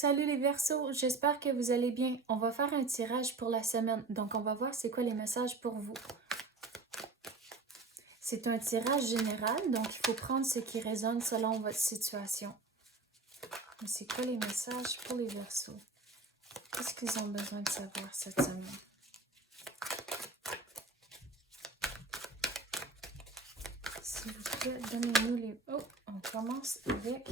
Salut les Verseaux, j'espère que vous allez bien. On va faire un tirage pour la semaine, donc on va voir c'est quoi les messages pour vous. C'est un tirage général, donc il faut prendre ce qui résonne selon votre situation. Mais c'est quoi les messages pour les Verseaux? Qu'est-ce qu'ils ont besoin de savoir cette semaine? S'il vous plaît, donnez-nous les... Oh, on commence avec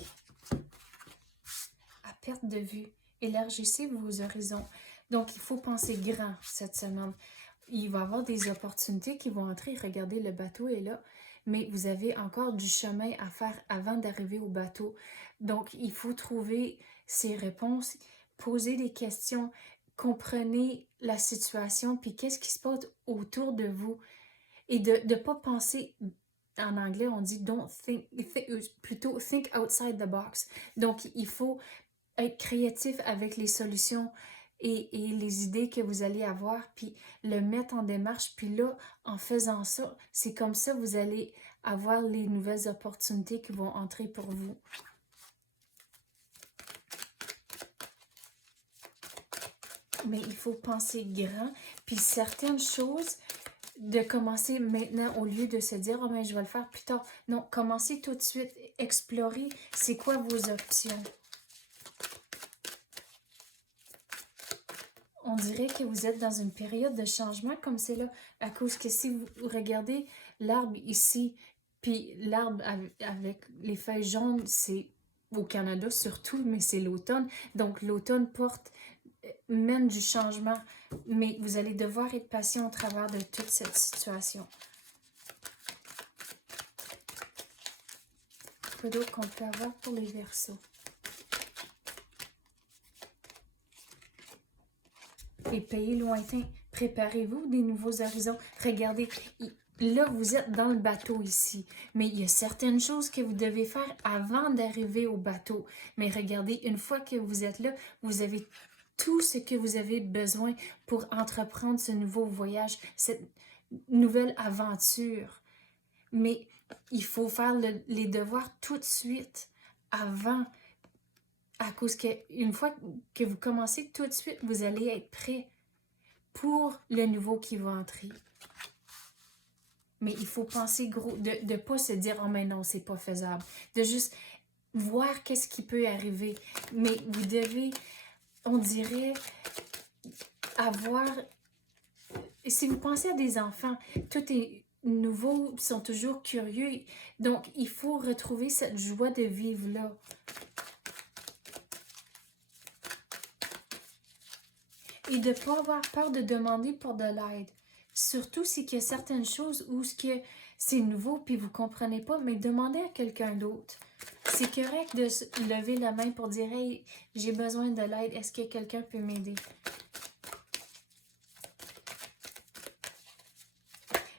à perte de vue. Élargissez vos horizons. Donc, il faut penser grand cette semaine. Il va y avoir des opportunités qui vont entrer. Regardez, le bateau est là, mais vous avez encore du chemin à faire avant d'arriver au bateau. Donc, il faut trouver ces réponses, poser des questions, comprenez la situation, puis qu'est-ce qui se passe autour de vous. Et de ne pas penser, en anglais on dit don't think, plutôt think outside the box. Donc, il faut être créatif avec les solutions et les idées que vous allez avoir, puis le mettre en démarche. Puis là, en faisant ça, c'est comme ça que vous allez avoir les nouvelles opportunités qui vont entrer pour vous. Mais il faut penser grand, puis certaines choses, de commencer maintenant au lieu de se dire « Oh, mais je vais le faire plus tard ». Non, commencez tout de suite, explorez c'est quoi vos options. On dirait que vous êtes dans une période de changement comme c'est là, à cause que si vous regardez l'arbre ici, puis l'arbre avec les feuilles jaunes, c'est au Canada surtout, mais c'est l'automne. Donc l'automne mène du changement, mais vous allez devoir être patient au travers de toute cette situation. Quoi d'autre qu'on peut avoir pour les Verseaux? Les pays lointains, préparez-vous des nouveaux horizons. Regardez, là, vous êtes dans le bateau ici, mais il y a certaines choses que vous devez faire avant d'arriver au bateau. Mais regardez, une fois que vous êtes là, vous avez tout ce que vous avez besoin pour entreprendre ce nouveau voyage, cette nouvelle aventure. Mais il faut faire les devoirs tout de suite, avant, à cause qu'une fois que vous commencez tout de suite, vous allez être prêt pour le nouveau qui va entrer. Mais il faut penser gros, de ne pas se dire « Oh mais non, c'est pas faisable », de juste voir qu'est-ce qui peut arriver. Mais vous devez, on dirait, avoir... Si vous pensez à des enfants, tout est nouveau, ils sont toujours curieux, donc il faut retrouver cette joie de vivre-là. Et de ne pas avoir peur de demander pour de l'aide. Surtout s'il y a certaines choses où c'est nouveau puis vous ne comprenez pas, mais demandez à quelqu'un d'autre. C'est correct de lever la main pour dire « Hey, j'ai besoin de l'aide, est-ce que quelqu'un peut m'aider? »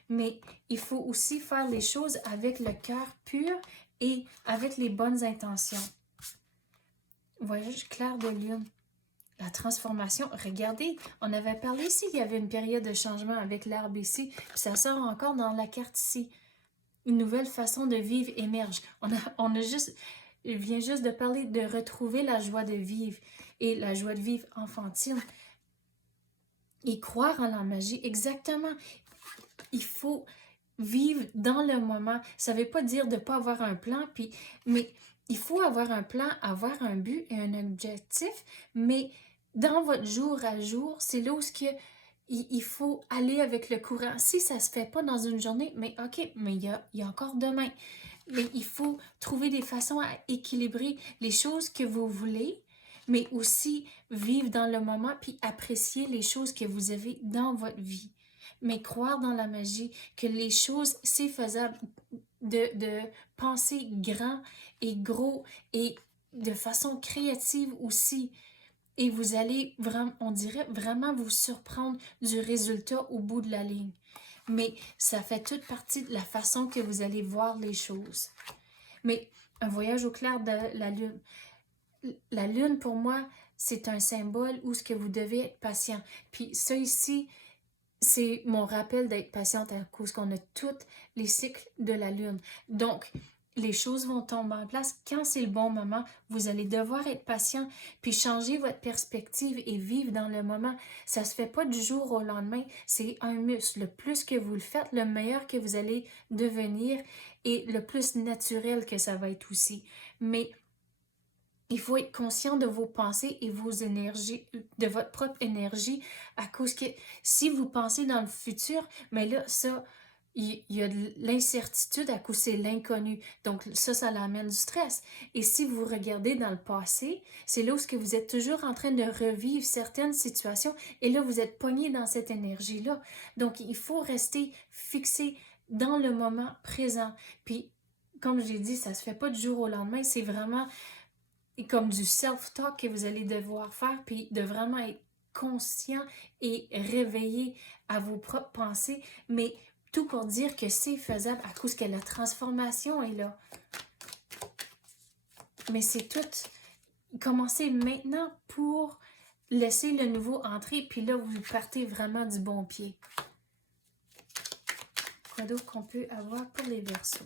Mais il faut aussi faire les choses avec le cœur pur et avec les bonnes intentions. Voyage clair de lune. La transformation, regardez, on avait parlé ici, il y avait une période de changement avec l'arbre ici, puis ça sort encore dans la carte ici. Une nouvelle façon de vivre émerge. Il vient juste de parler de retrouver la joie de vivre et la joie de vivre enfantine. Et croire en la magie, exactement. Il faut vivre dans le moment. Ça ne veut pas dire de ne pas avoir un plan, mais il faut avoir un plan, avoir un but et un objectif, mais dans votre jour à jour, c'est là où il faut aller avec le courant. Si ça ne se fait pas dans une journée, mais ok, mais il y a encore demain. Mais il faut trouver des façons à équilibrer les choses que vous voulez, mais aussi vivre dans le moment puis apprécier les choses que vous avez dans votre vie. Mais croire dans la magie, que les choses, c'est faisable, de penser grand et gros et de façon créative aussi. Et vous allez vraiment, on dirait, vraiment vous surprendre du résultat au bout de la ligne. Mais ça fait toute partie de la façon que vous allez voir les choses. Mais un voyage au clair de la lune. La lune, pour moi, c'est un symbole où ce que vous devez être patient. Puis ça ici, c'est mon rappel d'être patiente à cause qu'on a tous les cycles de la lune. Donc, les choses vont tomber en place. Quand c'est le bon moment, vous allez devoir être patient, puis changer votre perspective et vivre dans le moment. Ça se fait pas du jour au lendemain, c'est un muscle. Le plus que vous le faites, le meilleur que vous allez devenir et le plus naturel que ça va être aussi. Mais il faut être conscient de vos pensées et vos énergies, de votre propre énergie, à cause que si vous pensez dans le futur, mais là, ça, il y a de l'incertitude à cause c'est l'inconnu. Donc ça l'amène du stress. Et si vous regardez dans le passé, c'est là où que vous êtes toujours en train de revivre certaines situations et là, vous êtes pogné dans cette énergie-là. Donc, il faut rester fixé dans le moment présent. Puis, comme j'ai dit, ça se fait pas du jour au lendemain, c'est vraiment comme du self-talk que vous allez devoir faire, puis de vraiment être conscient et réveillé à vos propres pensées, mais tout pour dire que c'est faisable à cause que la transformation est là. Mais c'est tout. Commencez maintenant pour laisser le nouveau entrer, puis là, vous partez vraiment du bon pied. Quoi d'autre qu'on peut avoir pour les Verseaux?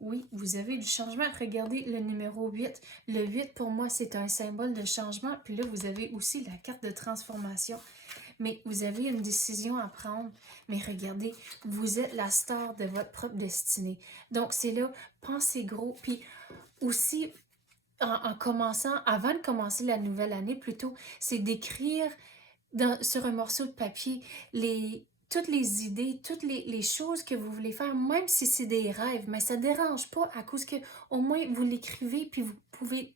Oui, vous avez du changement. Regardez le numéro 8. Le 8, pour moi, c'est un symbole de changement. Puis là, vous avez aussi la carte de transformation. Mais vous avez une décision à prendre. Mais regardez, vous êtes la star de votre propre destinée. Donc, c'est là, pensez gros. Puis aussi, en commençant, avant de commencer la nouvelle année, plutôt, c'est d'écrire sur un morceau de papier toutes les idées, toutes les choses que vous voulez faire, même si c'est des rêves, mais ça ne dérange pas à cause que au moins vous l'écrivez puis vous pouvez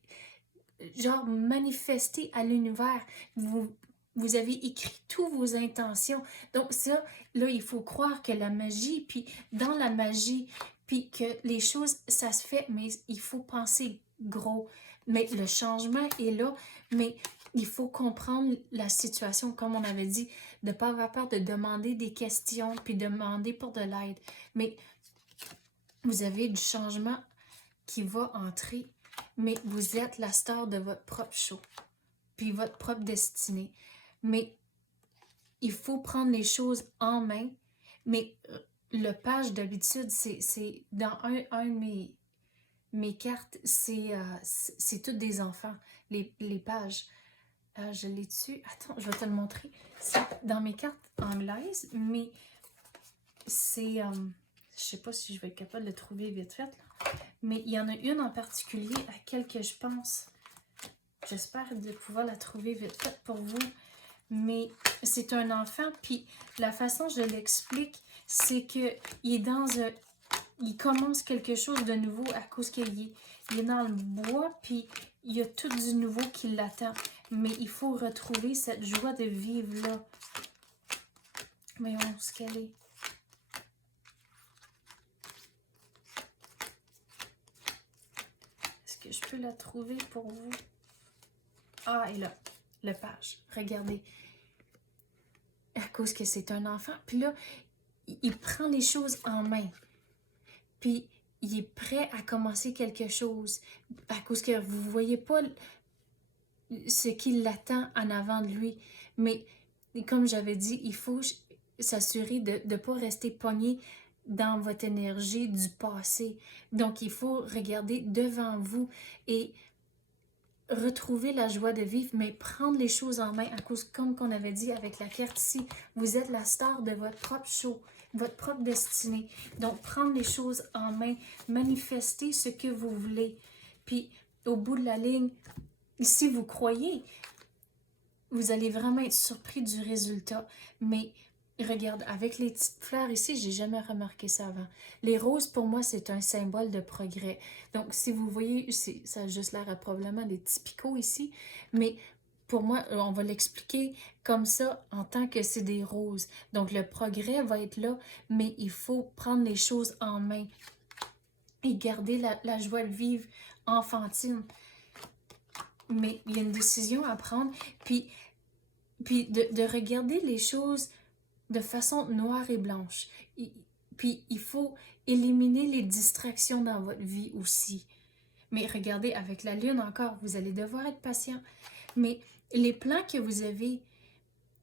genre manifester à l'univers. Vous avez écrit toutes vos intentions. Donc ça, là, il faut croire que la magie, puis dans la magie, puis que les choses, ça se fait, mais il faut penser gros. Mais le changement est là, mais il faut comprendre la situation, comme on avait dit, de ne pas avoir peur de demander des questions, puis demander pour de l'aide. Mais vous avez du changement qui va entrer, mais vous êtes la star de votre propre show, puis votre propre destinée. Mais il faut prendre les choses en main, mais le page d'habitude, c'est dans un de mes cartes, c'est toutes des enfants, les pages. Je l'ai dessus. Attends, je vais te le montrer. C'est dans mes cartes anglaises, mais c'est... je sais pas si je vais être capable de le trouver vite fait, là. Mais il y en a une en particulier à laquelle que je pense. J'espère de pouvoir la trouver vite fait pour vous. Mais c'est un enfant, puis la façon dont je l'explique, c'est qu'il est dans un... Il commence quelque chose de nouveau à cause qu'il est dans le bois, puis il y a tout du nouveau qui l'attend. Mais il faut retrouver cette joie de vivre là. Voyons ce qu'elle est. Est-ce que je peux la trouver pour vous? Ah, et là, le page. Regardez. À cause que c'est un enfant. Puis là, il prend les choses en main. Puis il est prêt à commencer quelque chose. À cause que vous ne voyez pas ce qui l'attend en avant de lui. Mais comme j'avais dit, il faut s'assurer de ne pas rester pogné dans votre énergie du passé. Donc, il faut regarder devant vous et retrouver la joie de vivre, mais prendre les choses en main à cause, comme qu'on avait dit avec la carte ici, vous êtes la star de votre propre show, votre propre destinée. Donc, prendre les choses en main, manifester ce que vous voulez. Puis, au bout de la ligne, si vous croyez, vous allez vraiment être surpris du résultat. Mais regarde, avec les petites fleurs ici, j'ai jamais remarqué ça avant. Les roses, pour moi, c'est un symbole de progrès. Donc, si vous voyez, ça a juste l'air à probablement des petits picots ici. Mais pour moi, on va l'expliquer comme ça en tant que c'est des roses. Donc, le progrès va être là, mais il faut prendre les choses en main et garder la joie de vivre enfantine. Mais il y a une décision à prendre, puis de regarder les choses de façon noire et blanche. Puis il faut éliminer les distractions dans votre vie aussi. Mais regardez, avec la lune encore, vous allez devoir être patient. Mais les plans que vous avez,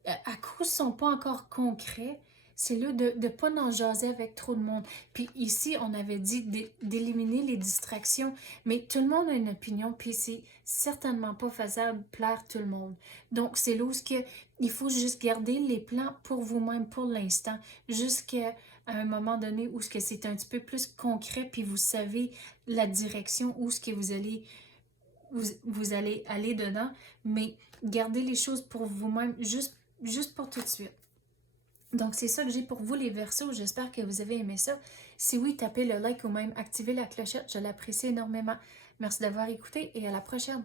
à cause qu'ils ne sont pas encore concrets, c'est là de ne pas en jaser avec trop de monde. Puis ici, on avait dit d'éliminer les distractions, mais tout le monde a une opinion, puis c'est certainement pas faisable plaire tout le monde. Donc, c'est là où il faut juste garder les plans pour vous-même pour l'instant, jusqu'à un moment donné où c'est un petit peu plus concret, puis vous savez la direction où ce que vous allez aller dedans, mais gardez les choses pour vous-même, juste pour tout de suite. Donc, c'est ça que j'ai pour vous, les Verseaux. J'espère que vous avez aimé ça. Si oui, tapez le like ou même activez la clochette. Je l'apprécie énormément. Merci d'avoir écouté et à la prochaine.